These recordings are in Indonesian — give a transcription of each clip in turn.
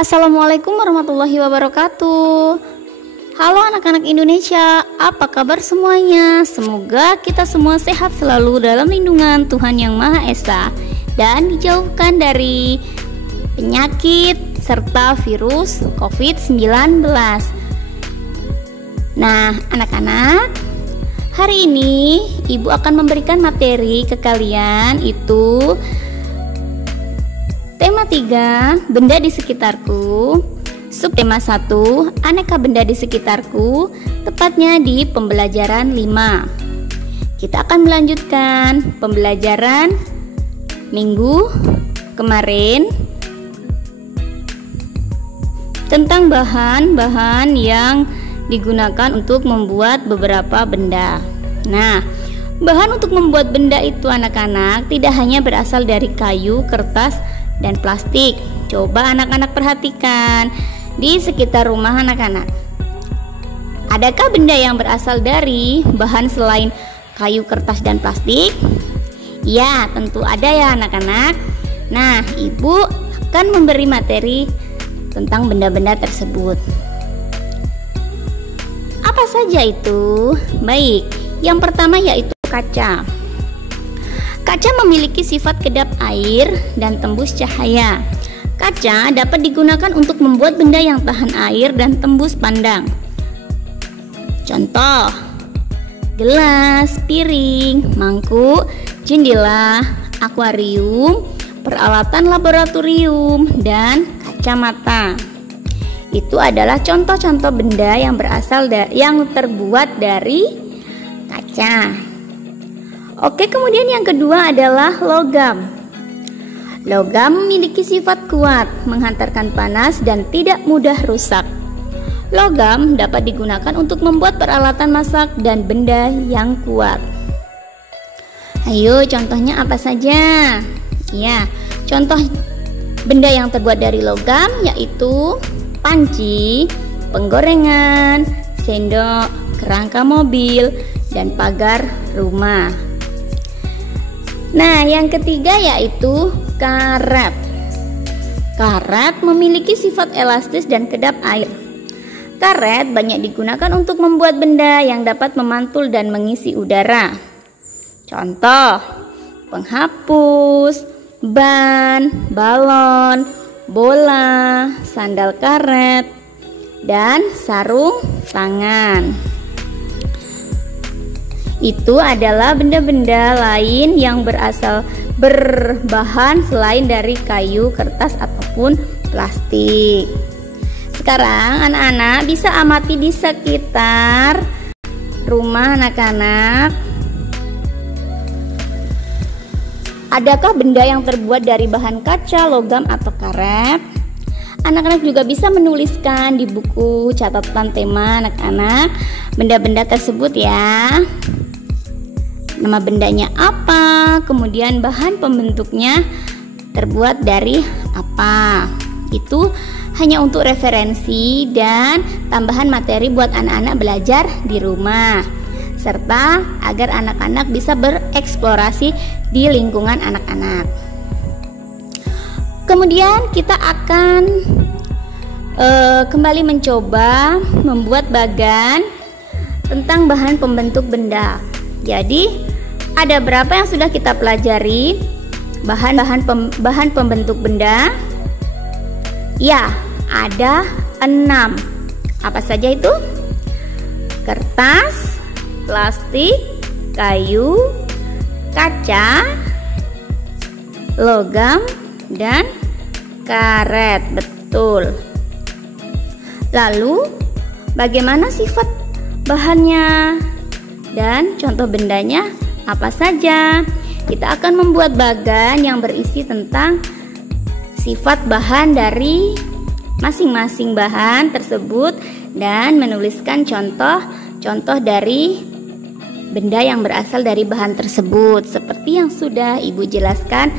Assalamualaikum warahmatullahi wabarakatuh. Halo anak-anak Indonesia, apa kabar semuanya? Semoga kita semua sehat selalu dalam lindungan Tuhan Yang Maha Esa dan dijauhkan dari penyakit serta virus COVID-19. Nah, anak-anak, hari ini Ibu akan memberikan materi ke kalian, itu tema 3, benda di sekitarku. Subtema 1, aneka benda di sekitarku, tepatnya di pembelajaran 5. Kita akan melanjutkan pembelajaran minggu kemarin tentang bahan-bahan yang digunakan untuk membuat beberapa benda. Nah, bahan untuk membuat benda itu anak-anak tidak hanya berasal dari kayu, kertas, dan plastik. Coba anak-anak perhatikan di sekitar rumah anak-anak. Adakah benda yang berasal dari bahan selain kayu, kertas, dan plastik? Ya, tentu ada ya anak-anak. Nah, Ibu akan memberi materi tentang benda-benda tersebut. Apa saja itu? Baik, yang pertama yaitu kaca. Kaca memiliki sifat kedap air dan tembus cahaya. Kaca dapat digunakan untuk membuat benda yang tahan air dan tembus pandang. Contoh: gelas, piring, mangkuk, jendela, akuarium, peralatan laboratorium, dan kacamata. Itu adalah contoh-contoh benda yang yang terbuat dari kaca. Oke, kemudian yang kedua adalah logam. Logam memiliki sifat kuat, menghantarkan panas, dan tidak mudah rusak. Logam dapat digunakan untuk membuat peralatan masak dan benda yang kuat. Ayo, contohnya apa saja? Ya, contoh benda yang terbuat dari logam yaitu panci, penggorengan, sendok, kerangka mobil, dan pagar rumah. Nah, yang ketiga yaitu karet. Karet memiliki sifat elastis dan kedap air. Karet banyak digunakan untuk membuat benda yang dapat memantul dan mengisi udara. Contoh: penghapus, ban, balon, bola, sandal karet, dan sarung tangan. Itu adalah benda-benda lain yang berbahan selain dari kayu, kertas, ataupun plastik. Sekarang anak-anak bisa amati di sekitar rumah anak-anak. Adakah benda yang terbuat dari bahan kaca, logam, atau karet? Anak-anak juga bisa menuliskan di buku catatan tema anak-anak benda-benda tersebut ya. Nama bendanya apa, kemudian bahan pembentuknya terbuat dari apa. Itu hanya untuk referensi dan tambahan materi buat anak-anak belajar di rumah, serta agar anak-anak bisa bereksplorasi di lingkungan anak-anak. Kemudian kita akan kembali mencoba membuat bagan tentang bahan pembentuk benda. Jadi ada berapa yang sudah kita pelajari bahan pembentuk benda? Ya, ada 6. Apa saja itu? Kertas, plastik, kayu, kaca, logam, dan karet. Betul. Lalu, bagaimana sifat bahannya dan contoh bendanya apa saja? Kita akan membuat bagan yang berisi tentang sifat bahan dari masing-masing bahan tersebut dan menuliskan contoh dari benda yang berasal dari bahan tersebut seperti yang sudah Ibu jelaskan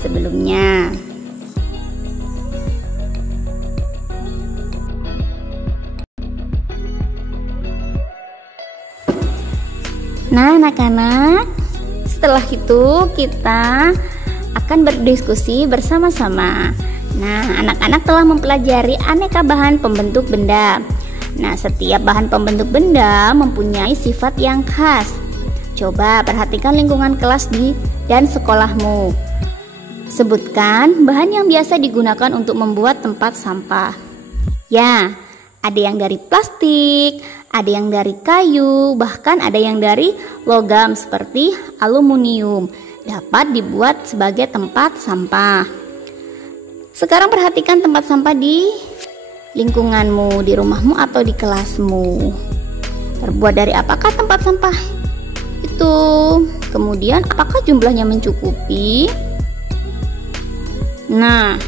sebelumnya. Nah, anak-anak, setelah itu kita akan berdiskusi bersama-sama. Nah, anak-anak telah mempelajari aneka bahan pembentuk benda. Nah, setiap bahan pembentuk benda mempunyai sifat yang khas. Coba perhatikan lingkungan kelas dan sekolahmu. Sebutkan bahan yang biasa digunakan untuk membuat tempat sampah. Ya, ada yang dari plastik, ada yang dari kayu, bahkan ada yang dari logam seperti aluminium. Dapat dibuat sebagai tempat sampah. Sekarang perhatikan tempat sampah di lingkunganmu, di rumahmu atau di kelasmu. Terbuat dari apakah tempat sampah itu? Kemudian apakah jumlahnya mencukupi? Nah,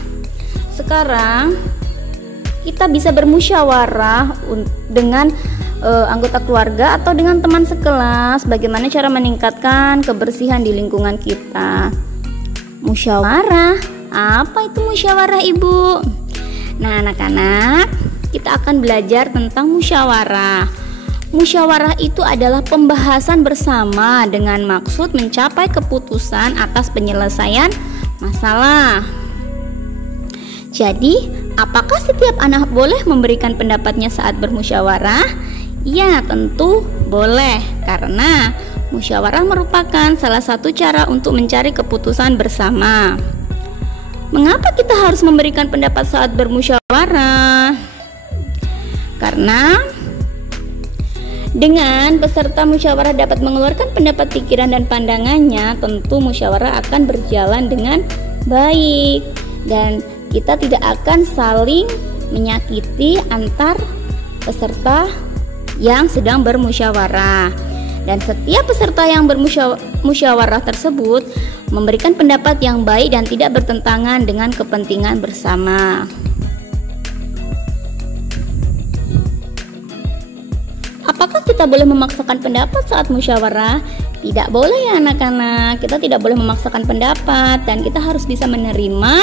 sekarang kita bisa bermusyawarah dengan anggota keluarga atau dengan teman sekelas bagaimana cara meningkatkan kebersihan di lingkungan kita. Musyawarah. Apa itu musyawarah, Ibu? Nah, anak-anak, kita akan belajar tentang musyawarah. Musyawarah itu adalah pembahasan bersama dengan maksud mencapai keputusan atas penyelesaian masalah. Jadi, apakah setiap anak boleh memberikan pendapatnya saat bermusyawarah? Ya, tentu boleh, karena musyawarah merupakan salah satu cara untuk mencari keputusan bersama. Mengapa kita harus memberikan pendapat saat bermusyawarah? Karena dengan peserta musyawarah dapat mengeluarkan pendapat, pikiran, dan pandangannya, tentu musyawarah akan berjalan dengan baik dan kita tidak akan saling menyakiti antar peserta yang sedang bermusyawarah. Dan setiap peserta yang bermusyawarah tersebut memberikan pendapat yang baik dan tidak bertentangan dengan kepentingan bersama. Apakah kita boleh memaksakan pendapat saat musyawarah? Tidak boleh ya anak-anak, kita tidak boleh memaksakan pendapat dan kita harus bisa menerima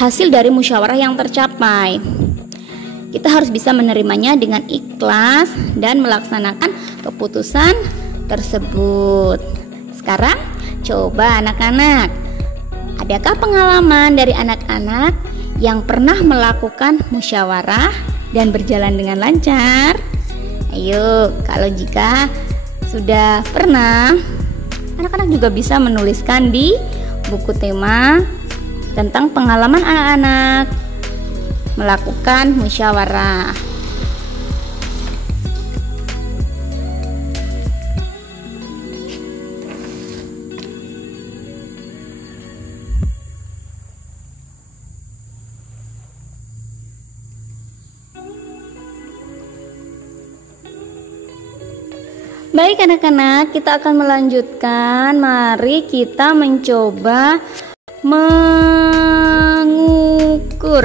hasil dari musyawarah yang tercapai. Kita harus bisa menerimanya dengan ikhlas dan melaksanakan keputusan tersebut. Sekarang coba anak-anak, adakah pengalaman dari anak-anak yang pernah melakukan musyawarah dan berjalan dengan lancar? Ayo, kalau jika sudah pernah, anak-anak juga bisa menuliskan di buku tema tentang pengalaman anak-anak melakukan musyawarah. Baik anak-anak, kita akan melanjutkan. Mari kita mencoba mengukur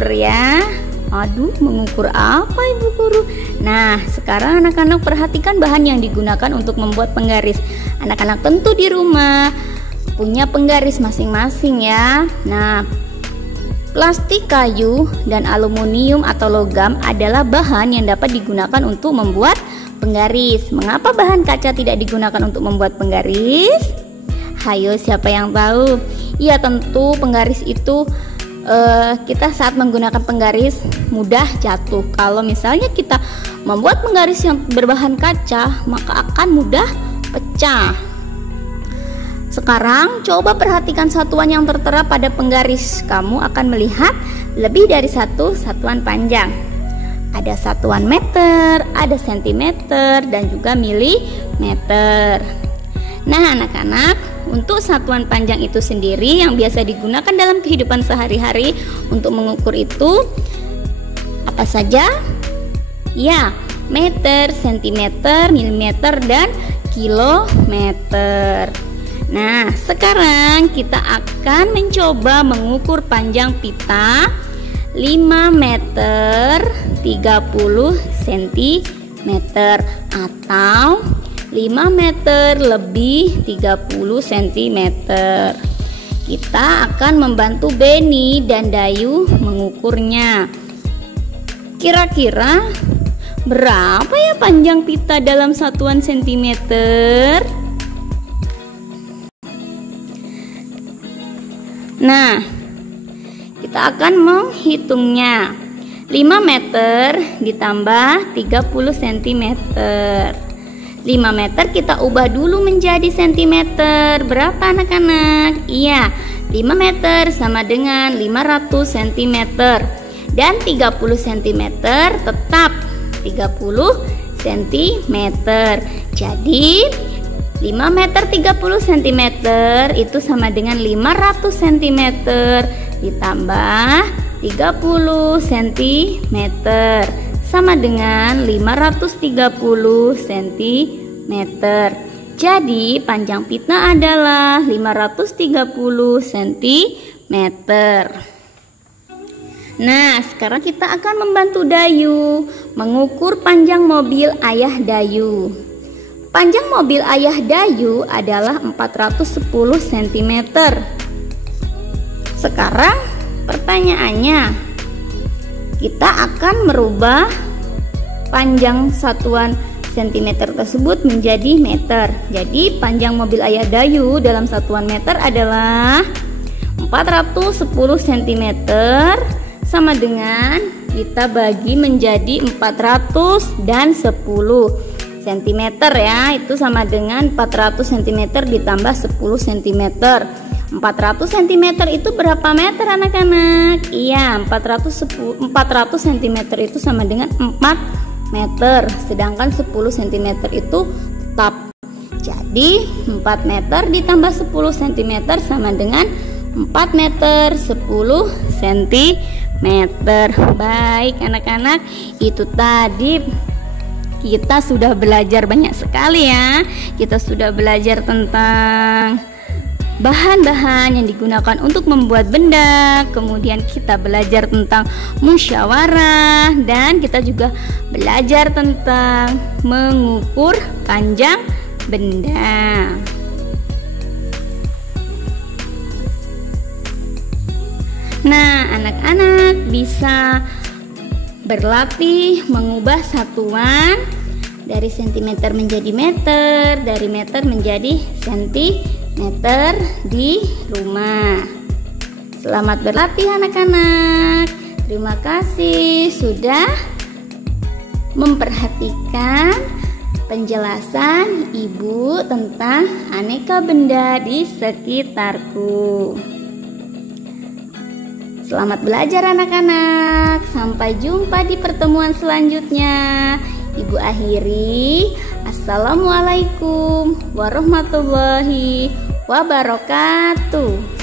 ya. Aduh, mengukur apa Ibu Guru? Nah, sekarang anak-anak perhatikan bahan yang digunakan untuk membuat penggaris. Anak-anak tentu di rumah punya penggaris masing-masing ya. Nah, plastik, kayu, dan aluminium atau logam adalah bahan yang dapat digunakan untuk membuat penggaris. Mengapa bahan kaca tidak digunakan untuk membuat penggaris? Hayo, siapa yang tahu? Ya, tentu penggaris itu kita saat menggunakan penggaris mudah jatuh. Kalau misalnya kita membuat penggaris yang berbahan kaca, maka akan mudah pecah. Sekarang coba perhatikan satuan yang tertera pada penggaris. Kamu akan melihat lebih dari satu satuan panjang. Ada satuan meter, ada sentimeter, dan juga milimeter. Nah anak-anak, untuk satuan panjang itu sendiri yang biasa digunakan dalam kehidupan sehari-hari untuk mengukur itu apa saja? Ya, meter, sentimeter, milimeter, dan kilometer. Nah, sekarang kita akan mencoba mengukur panjang pita 5 meter 30 cm atau 5 meter lebih 30 cm. Kita akan membantu Beni dan Dayu mengukurnya. Kira-kira berapa ya panjang pita dalam satuan sentimeter? Nah, Kita akan menghitungnya. 5 meter ditambah 30 cm. 5 meter kita ubah dulu menjadi cm. Berapa anak-anak? Iya, 5 meter sama dengan 500 cm. Dan 30 cm tetap 30 cm. Jadi 5 meter 30 cm itu sama dengan 500 cm ditambah 30 cm sama dengan 530 cm. Jadi panjang fitnah adalah 530 cm. Nah, sekarang kita akan membantu Dayu mengukur panjang mobil ayah Dayu. Panjang mobil ayah Dayu adalah 410 cm. Sekarang pertanyaannya, kita akan merubah panjang satuan cm tersebut menjadi meter. Jadi panjang mobil ayah Dayu dalam satuan meter adalah 410 cm sama dengan kita bagi menjadi 400 dan 10 cm ya. Itu sama dengan 400 cm ditambah 10 cm. 400 cm itu berapa meter anak-anak? Iya, 400 cm itu sama dengan 4 meter. Sedangkan 10 cm itu tetap. Jadi 4 meter ditambah 10 cm sama dengan 4 meter 10 cm. Baik anak-anak, itu tadi kita sudah belajar banyak sekali ya. Kita sudah belajar tentang bahan-bahan yang digunakan untuk membuat benda. Kemudian kita belajar tentang musyawarah. Dan kita juga belajar tentang mengukur panjang benda. Nah, anak-anak bisa berlatih mengubah satuan dari cm menjadi meter, dari meter menjadi cm di rumah. Selamat berlatih anak-anak. Terima kasih sudah memperhatikan penjelasan Ibu tentang aneka benda di sekitarku. Selamat belajar anak-anak. Sampai jumpa di pertemuan selanjutnya. Ibu akhiri. Assalamualaikum warahmatullahi wabarakatuh.